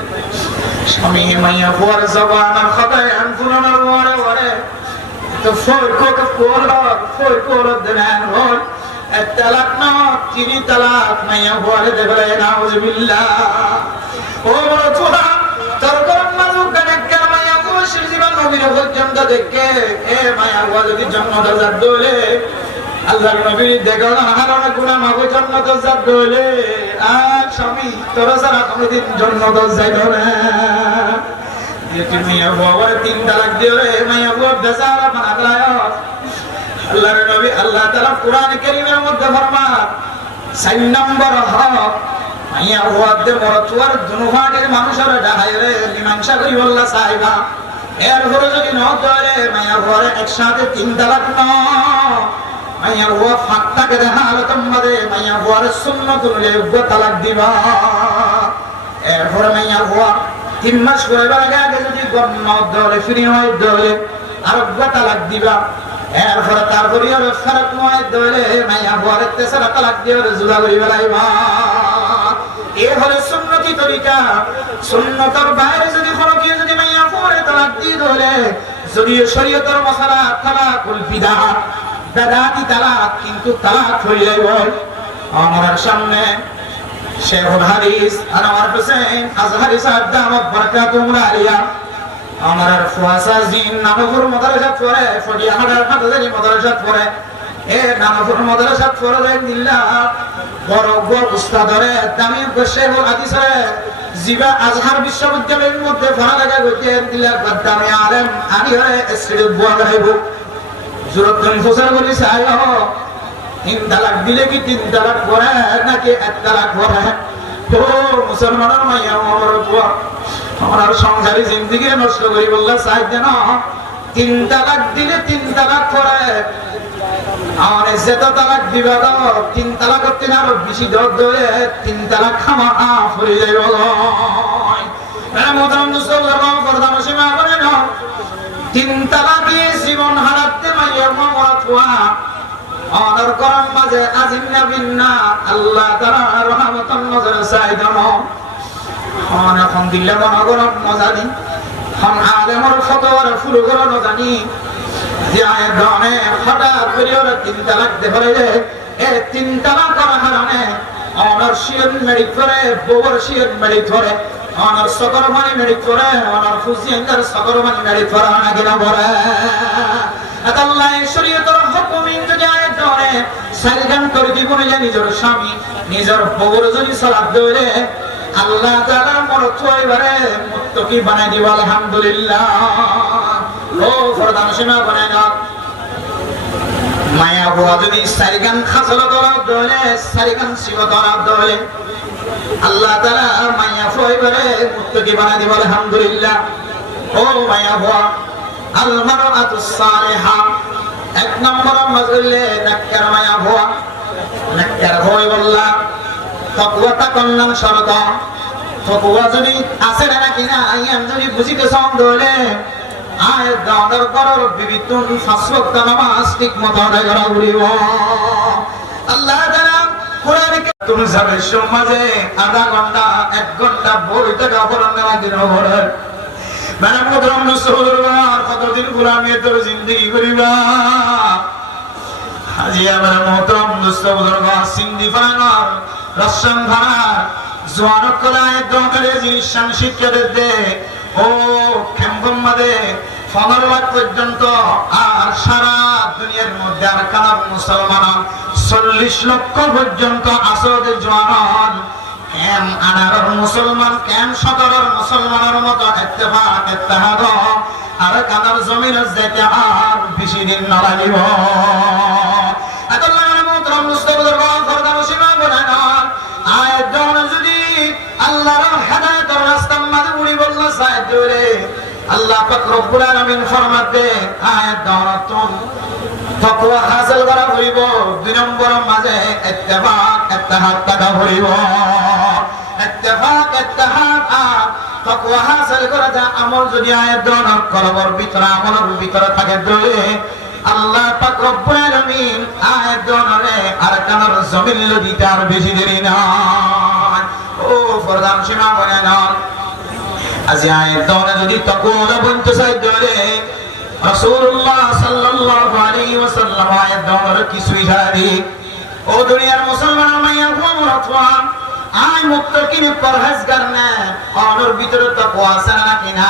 স্বামী মাইয়া হুয়ার জবানের খতায় আনফুনার ওরে ওরে তো foi coro de nahon الطلاق না তিনি তালাক মাইয়া বলে দেবে নাউজুবিল্লাহ ও বড় তোর কোন মানুষ কানে মাইয়া বসে জীবন নবীর পর্যন্ত দেখে এ মাইয়া যদি জন্নত জাত দলে আল্লাহর নবী দেখো না হারানো গুনাহ মাফ জন্নত জাত দলে আর স্বামী তোর সারা কোনদিন জন্নত যাইতো না মাইয়া বাবার 3 তালাক দিলে মাইয়া বাবা বেচারা বানায় আল্লাহর নবী আল্লাহ তাআলা কোরআন কারীমের মধ্যে ফরমান 4 নম্বর হক মাইয়া বাবাদের মরতুয়ার দুনুহাটের মানুষের ডাহাইরে মীমাংসা করি বললা সাহেবা এর পরে যদি ন ধরে মাইয়া বাবার একসাথে 3 তালাক না মাইয়া বাবা ফাঁকটাকে দেখা হালতম মাঝে মাইয়া বাবার সুন্নতুল তালাক দিবা এর পরে মাইয়া বাবা 3 মাস পরে আগে যদি গণ্য দলে ফিরে হয় দলে আর তালাক দিবা এরপরে তারপরে আর ফারাক নয় দলে মাইয়া বরে তেসরা তালাক দিয়ে জুলা করি বেলাইবা এ হলো সুন্নতি তরিকা সুন্নতের বাইরে যদি কোনো কেউ যদি মাইয়া বরে তালাক দিয়ে দলে যদি শরীয়তের মশলা তালাকুল বিদআত বেদাতি তালাক কিন্তু তালাক হইলে বল আমার সামনে শেখুল হাদিস আনোয়ার হোসেন আজহারি সাহেব দামাত বারাকাতুহু আলিয়া আমার ফুয়াসা জিন নামপুর মাদ্রাসা পড়ে ফটিয়াহাটার হাটাজারি মাদ্রাসা পড়ে এ নামপুর মাদ্রাসা পড়ে দিল্লা বড় বড় উস্তাদরে দামি শেখুল হাদিসরে জিবা আজহার বিশ্ববিদ্যালয়ের মধ্যে পড়ালেখা করতে দিল্লা দামি আলেম আনি হরে এসিড বুয়া গাইব জুরতুন ফুসার বলি চাই 3 তালাক দিলে কি 3 তালাক পড়ে নাকি 1 তালাক পড়ে ও মুসলমানের মাইয়া আমার বুয়া আমার সংসারী জিন্দিগি নষ্ট করি বললে চাই দেন 3 তালাক দিলে 3 তালাক করে আমার যেত তালাক দিবা দাও 3 তালাক করতে না আরো বেশি দর ধরে 3 তালাক খামা ফুরে যাই বলো মোহতরম মুসলমান প্রধান সীমা করে না 3 তালাকে জীবন হারাতে মাইয়ার মরা থুয়া অনর করম মাঝে আজিন্না বিন্না আল্লাহ তাআলা রহমতান নজরে চাই দেন এখন দিলে মনগরম নজানি হন আলেমর ফতোয়ার ফুলগর নজানি যে আয়ের ধনে হঠাৎ করে ওরা 3 তালাক দে ফেলে এ 3 তালাক করা হারানে অনর শিয়ন মেডিক করে বউর শিয়ন মেডিক করে অনর সকর মানি মেডিক করে অনর ফুজিয়াঙ্গার সকর মানি মেডিক করে নাকি না বলে আল্লাহ শরীয়তের হুকুম যদি আয়ের ধনে সাইগান করে জীবনে নিজের স্বামী নিজের বউর যদি সালাত দেয় আল্লাহ তাআলা মরত হইবারে মুত্তাকি বানাই দিব আলহামদুলিল্লাহ ও ফরদান সীমা বানাই না মায়া বুয়া যদি সারিগান খাসল করা দলে সারিগান শিব করা দলে আল্লাহ তাআলা মায়া হইবারে মুত্তাকি বানাই দিব আলহামদুলিল্লাহ ও মায়া বুয়া আল মারআতুস সালিহা 1 নম্বর মজলে নাক্কার মায়া বুয়া নাক্কার হই বললা তকওয়াটা কন্নাম শরত তকওয়া যদি আছে নাকি না আইয়াম যদি বুঝিতে সন্দেহলে আয় দাদর করর বিবিতুন ফাসওয়াক্ত নামাজ ঠিক মতো আদায় করা বলিব আল্লাহ তাআলা কোরআনে তুমি যাবে সমাজে আধা ঘন্টা 1 ঘন্টা বইতে কাপড় নেওয়া দিন হবে মানে মোহতরম মুসলমান কতদিন গোলামি তোর জিন্দেগি করিবা আজি আমার মোহতরম মুসলমান সিন্ধি ফানার রসম ভাড়া জোয়ানক কলায় দোকানে জিনিসান শিক্ষা দে ও খেম্বম মাদে 15 লাখ পর্যন্ত আর সারা দুনিয়ার মধ্যে আর কানার মুসলমান 40 লক্ষ পর্যন্ত আসদের জওয়ান কেম আনার মুসলমান কেম সদরের মুসলমানের মতো ইত্তেফাক ইত্তেহাদ আর কানার জমিনের যেতে আর বেশি দিন না লাগিব আল্লাহর মুহতরম মুস্তাফা ফরদান সীমা বলে না আয়াত দাও যদি আল্লাহর হেদায়েতের রাস্তার মাঝে উনি বলল সাইদ ধরে আল্লাহ পাক রব্বুল আলামিন ফরমাতে আয়াত দাও তুম তাকওয়া হাসিল করা হইব 2 নম্বর মাঝে ইত্তেফাক ইত্তেহাদ টাকা হইব ইত্তেফাক ইত্তেহাদ আর তাকওয়া হাসিল করা যা আমল যদি আয়াত দাও কলবর ভিতরে আমলের ভিতরে থাকে ধরে আল্লাহ পাক রব্বুল আলামিন আয়াত দনরে আর কানার জমিন লদিতে আর বেশি দেরি না ও ফরদান সীমা বলে না আজি আয়াত দনে যদি তাকওয়া বনতে চাই ধরে রাসূলুল্লাহ সাল্লাল্লাহু আলাইহি ওয়াসাল্লাম আয়াত দনরে কিছু ইশারা ও দুনিয়ার মুসলমান মাইয়া মুরাতওয়া আই মুত্তাকিন পরহেজগার না অনর ভিতরে তাকওয়া আছে নাকি না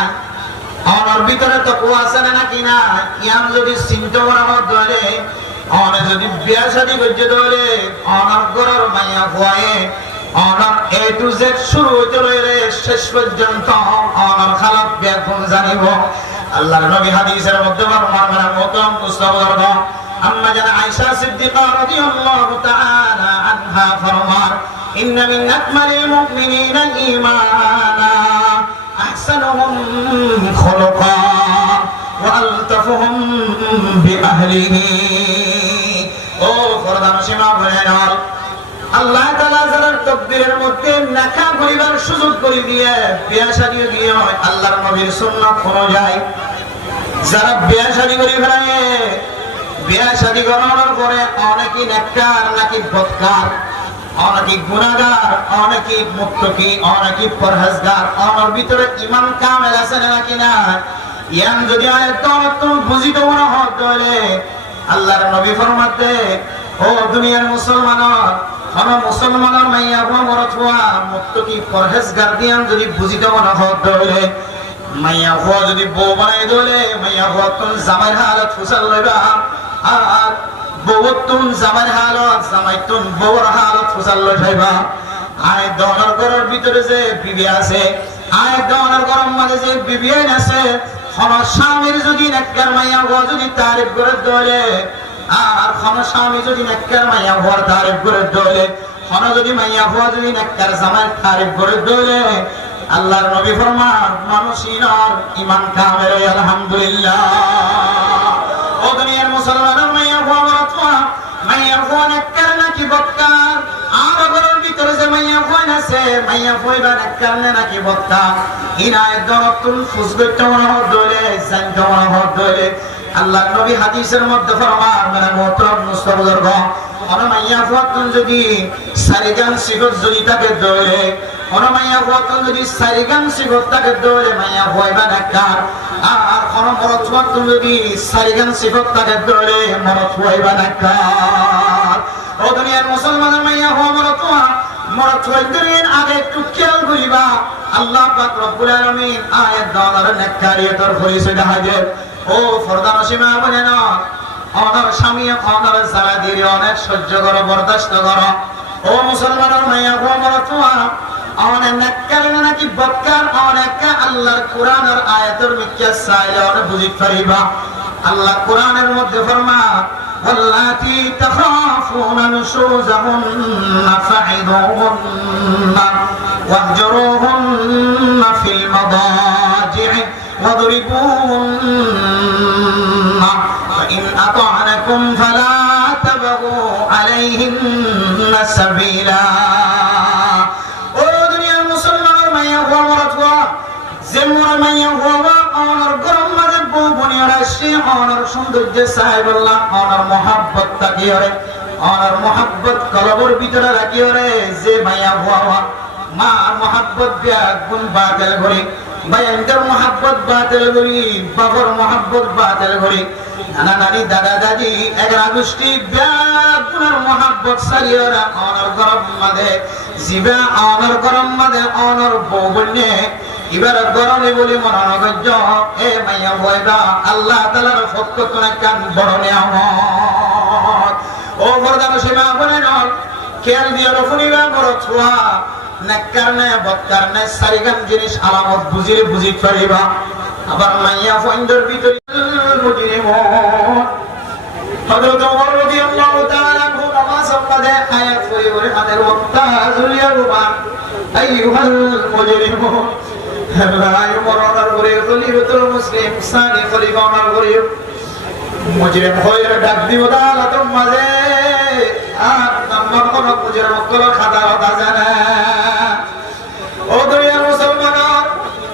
অনর ভিতরে তাকওয়া আছে নাকি না ইয়াম যদি চিন্তা করা হয় ধরে অনে যদি বিয়া শাদী করতে ধরে অনর ঘরের মাইয়া ভয়ে অনর এ টু জেড শুরু হইতে রইলে শেষ পর্যন্ত অনর খারাপ বিয়া কোন জানিব আল্লাহর নবী হাদিসের মধ্যে বর্ণনা মতম মুস্তাফা আম্মা জানা আয়েশা সিদ্দিকা রাদিয়াল্লাহু তাআলা আনহা ফরমান ইন্না মিন আকমালিল মুমিনিনা ঈমানা أحسنهم خلقا وألطفهم بأهله ও ফরদান সীমা বলেন আল্লাহ তাআলা যারা তাকদীরের মধ্যে নাকা করিবার সুযোগ করে দিয়ে বিয়া শাদী দিয়ে আল্লাহর নবীর সুন্নাত অনুযায়ী যারা বিয়া শাদী করে ফেলে বিয়া শাদী করানোর পরে অনেকেই নেককার নাকি বদকার অনেকে গুনাহগার অনেকে মুত্তাকি অনেকে পরহেজগার ওর ভিতরে ঈমান কামেল আছে নাকি না ইয়াম যদি আয়াত তুমি বুঝিত মনে হয় তাহলে আল্লাহর নবী ফরমাতে ও দুনিয়ার মুসলমানর কোন মুসলমানের মাইয়া মরতওয়া মুত্তাকি পরহেজগার দিয়াম যদি বুঝিত মনে হয় তাহলে মাইয়া হওয়া যদি বউ বানাই দলে মাইয়া হওয়া তুমি জামাই হালত ফুসাল লইবা আর বউতুন জামাই হালত জামাইতুন বউর হালত ফুসাল লইবা আয় দনার ঘরের ভিতরে যে বিবি আছে আয় দনার ঘরের মাঝে যে বিবি আছে কোন স্বামীর যদি নেককার মাইয়া হওয়া যদি তারিফ করে দলে আর কোন স্বামী যদি নেককার মাইয়া হওয়ার তারিফ করে দলে কোন যদি মাইয়া হওয়া যদি নেককার জামাই তারিফ করে দলে আল্লাহর নবী ফরমান মানুষিনার ঈমান কামেল আলহামদুলিল্লাহ। ও দুনিয়ার মুসলমানের মাইয়া ভোয়া মাইয়া ভোয়া নেককার নাকি বক্কার, আর ঘরের ভিতরে যে মাইয়া ভোয়া আছে মাইয়া ভোয়া নেককার নাকি বক্কার, ইনায় দরতুল ফুজগত মহর দলে জানত মহর দলে। আল্লাহর নবী হাদিসের মধ্যে ফরমান মানে মুহতারাম মুস্তাফিজুর গো মাইয়া ভোয়া যদি সারিগান সিগত যদি তাকে দলে মাইয়া ভোয়া যদি সারিগান সিগত তাকে দলে মাইয়া ভোয়া নেককার, আর কোন মরদ ভোয়া যদি সারিগান সিগত তাকে দলে মরদ ভোয়া নেককার। ও দুনিয়ার মুসলমানের মাইয়া ভোয়া মরদ ভোয়া আগে একটু খেয়াল করিবা। আল্লাহ পাক রব্বুল আলামিন আয়াত দাওয়ার নেককারিয়তের পরিচয় দেখাবে। ও ফরদা নসিমা বলে না অনার স্বামী অনার যারা দিলে অনেক সহ্য করো বরদাস্ত করো। ও মুসলমানের মাইয়া ভোয়া অনেক নেককার নাকি বক্কার অনেক আল্লাহর কোরআনের আয়াতের মিথ্যা চাইলে অনেক বুঝিতে পারিবা। আল্লাহ কোরআনের মধ্যে ফরমান واللاتي تخافون نشوزهن فعظوهن واهجروهن في المضاجع واضربوهن فإن أطعنكم فلا تبغوا عليهن سبيلا। ও দুনিয়ার মুসলমানের মাইয়া হওয়া মরতওয়া জেমুর মাইয়া হওয়া অনর গরম মাঝে বউ বনিয়ার আসে অনর সৌন্দর্য সাহেব আল্লাহ অনর মহাব্বত তাকিয়ে রে অনর মহাব্বত কলবর ভিতরে রাখিয়ে রে যে মাইয়া হওয়া মা মহাব্বত দিয়া গুণ বাতিল করে ভাইয়াঙ্কার মহাব্বত বাতিল করি বাবার মহাব্বত বাতিল করি নানা নানি দাদা দাদি এগারা গোষ্ঠী ব্যাগুণের মহাব্বত সারিয়ে রা অনর গরম মাঝে জিবা অনর গরম মাঝে অনর বউ বন্যে এবার গরমে বলি মনোনগজ্য এ মাইয়া বয়বা আল্লাহ তাআলার পক্ষ থেকে কান বড় নিয়ামত। ও বরদান সীমা বলে নয় খেয়াল দিয়ে রফুনিবা বড় ছোয়া নেককার নে বক্কার নে সারিগান জিনিস আলামত বুঝিলে বুঝিতে পারিবা। আবার মাইয়া ফইন্দর ভিতরে মুজরিমুন হযরত ওমর রাদিয়াল্লাহু তাআলা আনহু নামাজ পড়ে আয়াত পড়ে বলে আমাদের ওয়াক্তাজুল ইয়ারবা আইয়ুহাল মুজরিমুন রায় মরনার করে খলিফাতুল মুসলিম সানি খলিফা ওমর করে মুজরিম হইরে ডাক দিও আদালতের মাঝে আর নাম্বার কোন মুজরিম কল খাতা কথা জানা। ও দুনিয়ার মুসলমান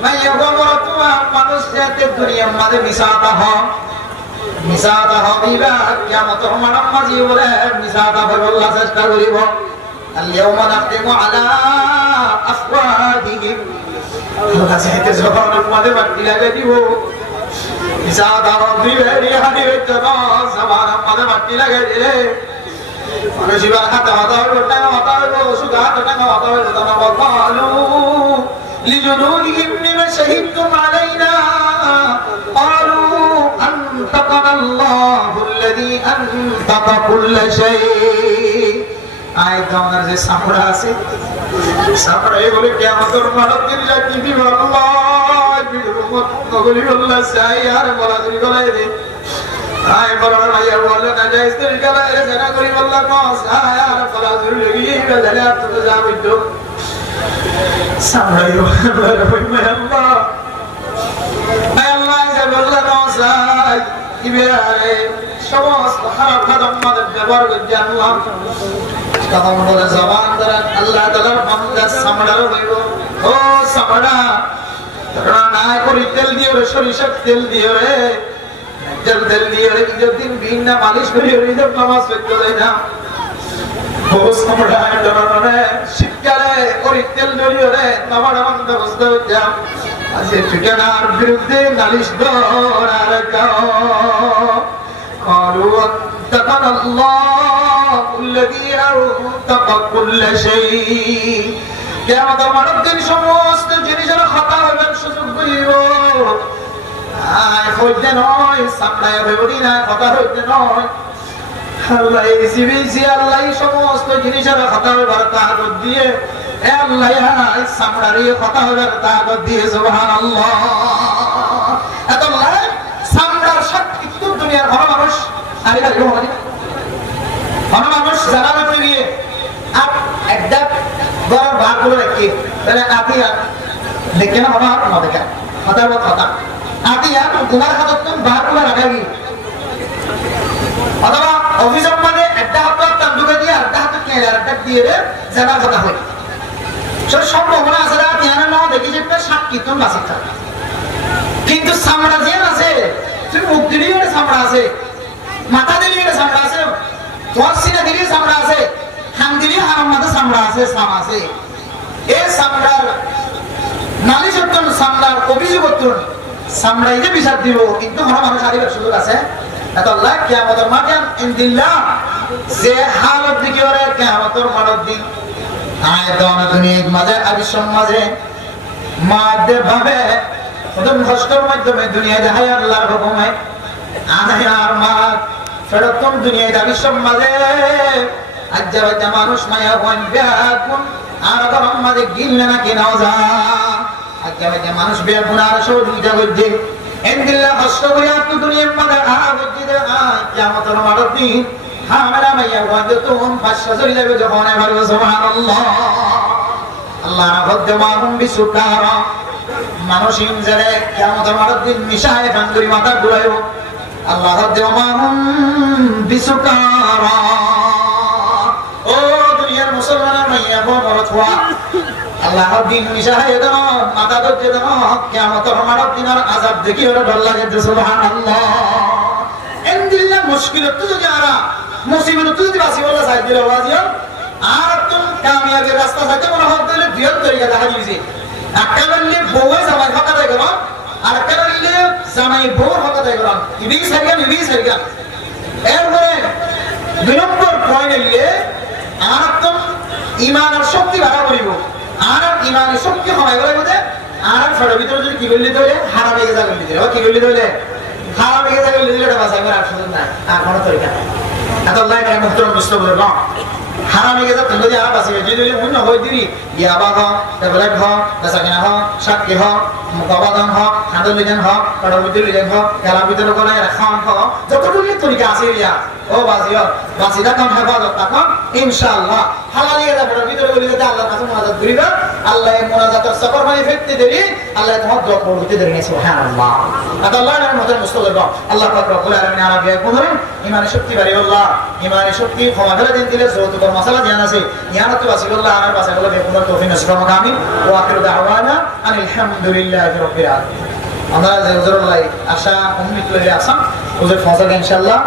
মাইয়া গোমর তোমা মানুষ যাতে দুনিয়ার মাঝে মিশাতা হবিবা কিয়ামতের মাঠের মাঝে বলে মিশাতা বলার চেষ্টা করিব। আল-ইয়াউমা নাখতিমু আলা আফওয়াহিহিম কাছেতে জবানের মাঝে বাটি লাগিয়ে দিব মিশাতা হবিবা রিহানি হইতো জবানের মাঝে বাটি লাগিয়ে দিলে মানুষ এবার হাতে মাথা হইল টাকা মাথা হইল সুদা হাতে টাকা মাথা হইল তারা বলু লিজুনুদিহিম লিমা শাহিদতুম আলাইনা ক্বালু আনতাকানা আল্লাহুল্লাযী আনতাকা কুল্লা শাই। আয়াত আমাদের যে সামরা আছে সামরা এগুলো কিয়ামতের মাঠের দিন সাক্ষী দিব আল্লাহ বিরুমত নগলি আল্লাহ চাই আর বলা দিই গলায় দে আয় বলার মাইয়া বললো না যাইস তুই গলায় রে জানা করি বললা কস আয় আর বলা দিই লাগি গলায় আর তো যা হইতো সামরা আল্লাহ রহিমে আল্লাহ আয় আল্লাহ যে বললা কস আয় ইবেরে সমস্ত খারাপ খাদম মাদের ব্যবহার করে আল্লাহ তখন বলে জবান দ্বারা আল্লাহ তাআলার বান্দা সামড়ার হইব। ও সামড়া তোরা না করি তেল দিও রে সরিষার তেল দিও রে তেল দিয়ে রে ঈদের দিন বিনা মালিশ করি ঈদের নামাজ পড়তে যায় না। ও সামড়া তোরা শীতকালে করি তেল দিও রে নামাজ ব্যবস্থা হইতে আজ ঠিকানার বিরুদ্ধে নালিশ করার গাও قالوا اتقنا الله الذي أنطق كل شيء। কিয়ামতের মাঠের দিন সমস্ত জিনিসের খাতা হইবেন সুযোগ করিব আয় হইতে নয় সামলায় হইবনি না কথা হইতে নয় আল্লাহ সিবিসি আল্লাহ সমস্ত জিনিসের খাতা হইবার তাকত দিয়ে এ আল্লাহ সামলারই কথা হইবার তাকত দিয়ে সুবহানাল্লাহ। এত লাই সামলার শক্তি কিন্তু দুনিয়ার ভালো মানুষ আরে আরে ভালো মানুষ জানা হইতে গিয়ে আপ একদম বড় ভাগ করে রাখি তাহলে আপনি দেখে না বাবা না দেখে হাতার মত হাতা আতি আর তোমার হাতত তুমি বার করে রাখাবি অথবা অফিসের মানে একটা হাত তান্দুকে দিয়ে একটা হাত কে আরেকটা দিয়ে রে জানা কথা হয় সব সম্ভাবনা আছে না ধ্যান না দেখি যে সাত কীর্তন বাসি থাকে কিন্তু সামড়া যে আছে তুই মুখ দিলেই একটা সামড়া আছে মাথা দিলেই একটা সামড়া আছে তোর সিনা দিলেই সামড়া আছে হাম দিলেই হারাম মাথা সামড়া আছে সাম আছে এই সামড়ার নালিশ উত্তর সামড়ার অভিযোগ উত্তর সামড়াই যে বিচার দিব কিন্তু কোনো মানুষ আরিবার সুযোগ আছে এত আল্লাহ কিয়ামতের মাঠে ইনদিল্লাহ যে হালত দিকে ওরে কিয়ামতের মাঠের দিন আয় দানা দুনিয়ার মাঝে আর সমাজে মাঝে ভাবে ওদের কষ্টের মাধ্যমে দুনিয়া দেখায় আল্লাহর হুকুমে আনাই আর মাত ফেরতম দুনিয়ায় দাবি সমাজে আজ যাবে মানুষ মায়া হন ব্যাকুন আর গরম মাঝে গিললে না কেনাও যা আজ যাবে মানুষ ব্যাকুন আর সহযোগিতা করছে ইনদিল্লাহ কষ্ট করে আপনি দুনিয়ার মাঝে আবদ্ধি দে কিয়ামতের মাঠের দিন হামেরা মাইয়া হন তুম পাঁচশো চলে যাবে যখন এবার সুবহানাল্লাহ আল্লাহ রাব্বুল মাহুম বিসুকারা মানুষ ইনজারে কিয়ামতের মাঠের দিন মিশায় ভাঙ্গুরি মাথা ঘুরাইব আল্লাহ রাব্বুল মাহুম বিসুকারা ও দুনিয়ার মুসলমান মাইয়া বড় ছোয়া আল্লাহ দিন মিশায় দেন মাথা ধরতে দেন কিয়ামতের মাঠের দিনের আযাব দেখি ওরা ডর লাগে সুবহানাল্লাহ ইনদিল্লাহ মুশকিলত তো যারা মুসিবত তো যদি বাসি বলা সাইড দিলে ওয়াজিও আর তুমি কামিয়াবের রাস্তা সাথে মনে হয় দিলে দুই তরিকা দেখা দিয়েছে একটা বললে বউয়ে জামাই ফাঁকা দেয় গেলাম আর একটা বললে জামাই বউ ফাঁকা দেয় গেলাম ইবি সারিয়া এরপরে দুই নম্বর পয়েন্ট এলে আর তুমি ইমানের শক্তি বাড়া করিব আর ইমানের শক্তি হয় বলে বোধে আর ফটোর ভিতরে যদি কি করলি ধরে হারামে গেজা করলি দিলে কি করলি ধরে হারামে গেজা করলি দিলে এটা বাঁচাইবার আর সুযোগ নাই আর কোনো তরিকা নাই এত আল্লাহ এটা মুহতরম বুঝতে বলে না হারামে গেজা তুমি যদি আর বাঁচাইবে যদি মূল্য হয়ে দিবি ইয়াবা হ টেবলেট হ বেচাকিনা হ সাক্ষী হ মুখাবাদন হ হাঁদর লিজেন হ ফটোর ভিতরে লিজেন হ খেলার ভিতরে করে রাখান হ যতগুলি তরিকা আছে ইয়া ও বাজিও বাজিটা কাম হেফাজত তখন ইনশাআল্লাহ হালালি গেজা ফটোর ভিতরে বলি যাতে আল্লাহর কাছে মুনাজাত করিবা আল্লাহ এই মুনাজাতের সফর মানে ফেরতে দেরি আল্লাহ তোমার দোয়া কবুল করতে দেরি সুবহানাল্লাহ আল্লাহর রহমতের মুস্তফা আল্লাহ পাক রব্বুল আলামিন আরাবিয়া কোনরে ইমানের শক্তি বাড়ি আল্লাহ ইমানের শক্তি ক্ষমা করে দিন দিলে যৌতুকের মশলা জানা আছে ইয়ানাতু ওয়াসিল্লাহ আর পাশে বলে বেকুনার তৌফিক নসিব আমিন ওয়া আখিরু দাওয়ানা আনিল হামদুলিল্লাহি রাব্বিল আলামিন আমরা যে হুজুরুল্লাহ আশা উম্মিত লইলে আসাম হুজুর ফজল ইনশাআল্লাহ